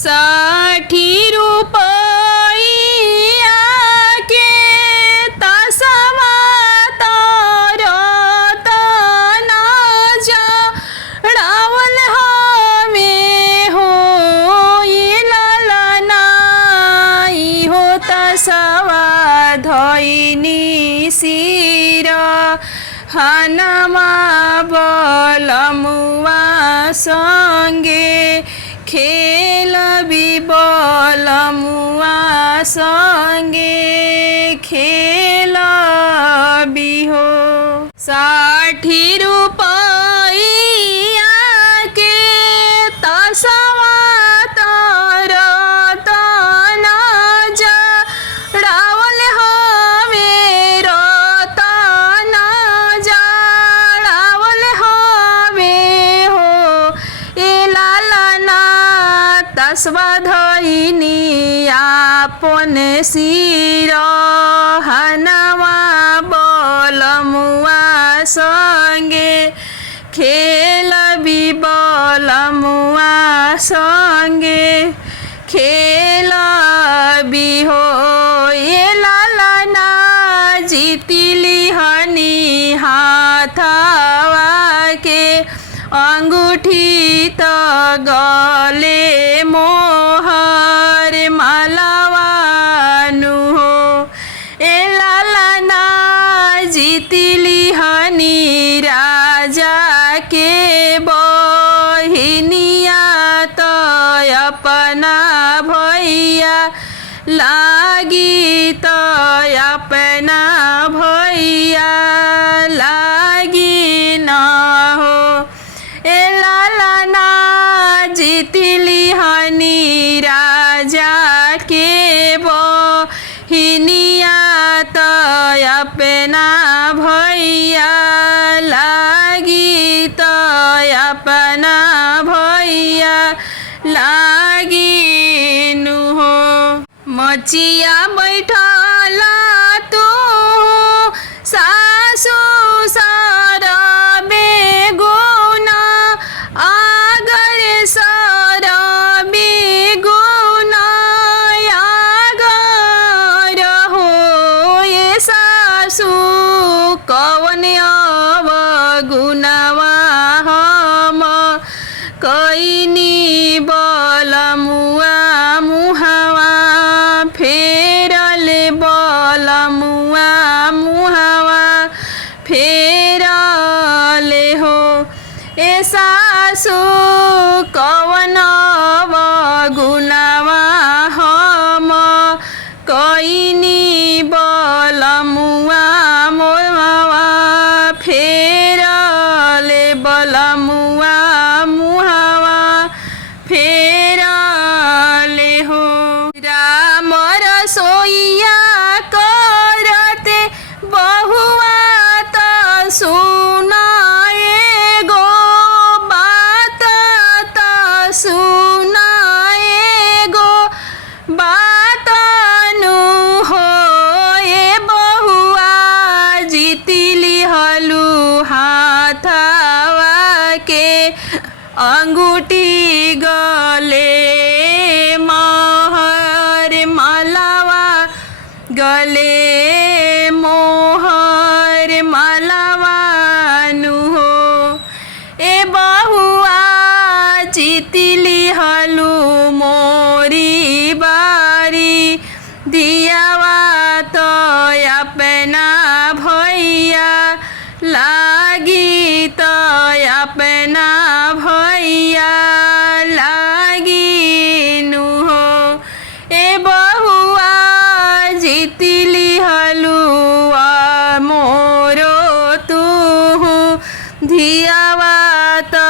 60 रुपया के तसवा तरत ना जड़ावल हमें हो ये ललनाई हो तसवा धइनी सिर हनमा बलमुआ संगे खेलबी बलमुआ संगे खेलबी हो। 60 रुपया के तसवा तरत ना जड़ावल हमें रतन जड़ावल हमें हो ए लालना तसवा धइनी आपन सिर हनवा बलमुआ संगे खेलबी बलमुआ संगे खेलबी हो ये लालना जीतिली हनी हाथवा के अंगूठी त गले मोहर मालावानु हो ए लालना जीतिली हनी राजा के बहिनिया त अपना भैया लागी त अपना भैया लागी न हो ए लालना जीतिली हनी राजा के बहिनिया त अपना भैया लागी त अपना भैया लागी नु हो। मचिया बैठल तू सासु सर बेगुना आगर सर बेगुना आगर हो ये सासु कवन अवगुनवा हम कैनी बलमुआ मुहवा फेरल बलमुआ मुहवा फेरल हो ए सासु कवन अवगुनवा हम कैनी बलमुआ मुहवा फेरल बलमुआ मुहवा फेरल हो। राम रसोइया करते बहुआ त सुनाए गो बात त सुनाए गो बात नु हो ए बहुआ जीतिली हलु हाथवा के अंगूठी गले मोहर मालावा गले मोहर मालावा नु हो ए बहुआ जीतिली हलु मोरी बारी दियावा तो अपना भैया लागी तो अपना भैया लागी नु हो ए बहुआ जीतिली हलुआ मोरो तू धियावा तो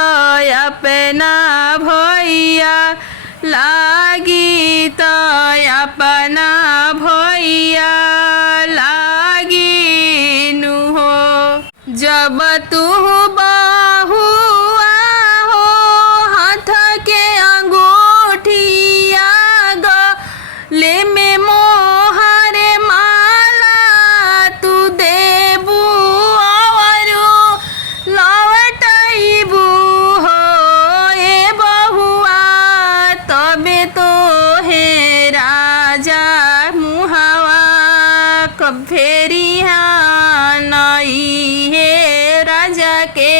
अपना भैया लागी तो अपना भैया लागी नु हो। जब तू बहुआ हो हाथ के अंगूठिया गले में मोहर माला तू देबू और लौटैबू हो ए बहुआ तबे तो है राजा मुहावा कब फेरिया नई है राजा के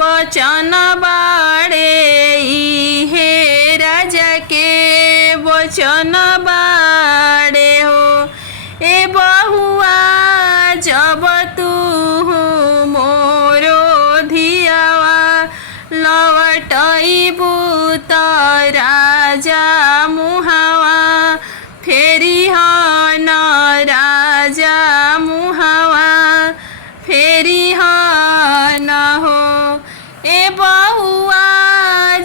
वचन बाड़े हे राजा के वचन बाड़े हो ए बहुआ जब तू मोरो धियावा लवटइबू त राजा मुहावा फेरि हन राजा मुहावा फेरि हन हो ए बहुआ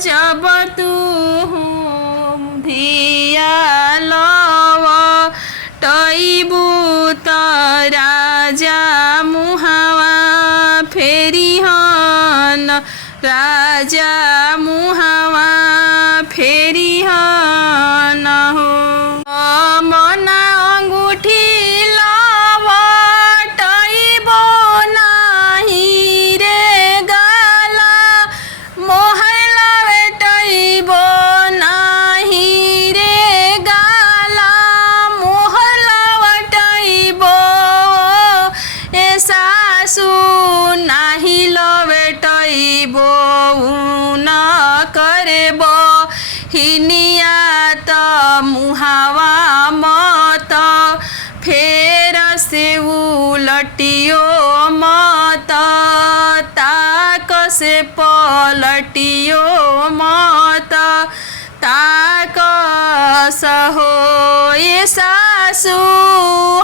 जब तू धिया लवटइबू त राजा मुहावा फेरि हन राजा मुहावा फेरि हन हो मना अंगूठी लवटइबो नाही रे गाला मोहर लवटइबो नाही रे गाला मोहर लवटइबो ए सासु नाही लवटइबो न करबो हिनिया त मुहावा मत फेर से उलटियो मत ताक से पलटियो मत ताक सहो ए सासु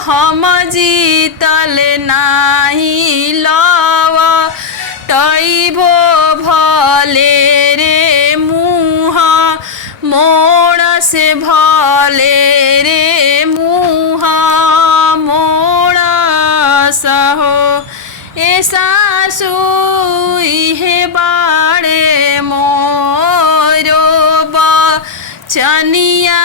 हम जीतल नाही लव टइबो भले रे मुह मोड़ से भले रे मुह मोड़ सहो ए सासु इहे बाड़े मोरो बचनिया